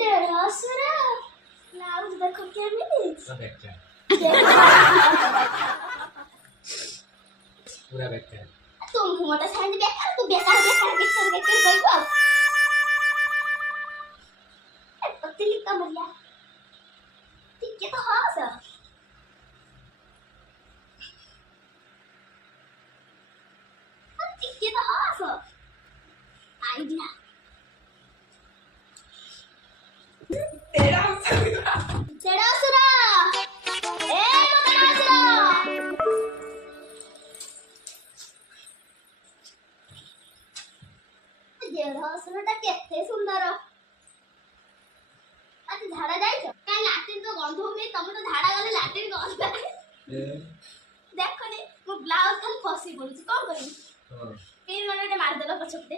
देढ़सुर blouse देखो केमिति देखते हैं पूरा देखते हैं तुम मोटा साइंस बेकार तू बेकार गइबो पतली कमरिया ठीक है तो हां सर ठीक है तो हां सर आइडिया देढ़सुर ए देढ़सुरटा केते सुंदर आज झाड़ा जाइछ काई लाटिन तो गंध होबे तमे तो झाड़ा गले लाटिन गंध देखो ने मो ब्लाउज खाली फसी पड़ुछ कोन करी के माने मार देला पछते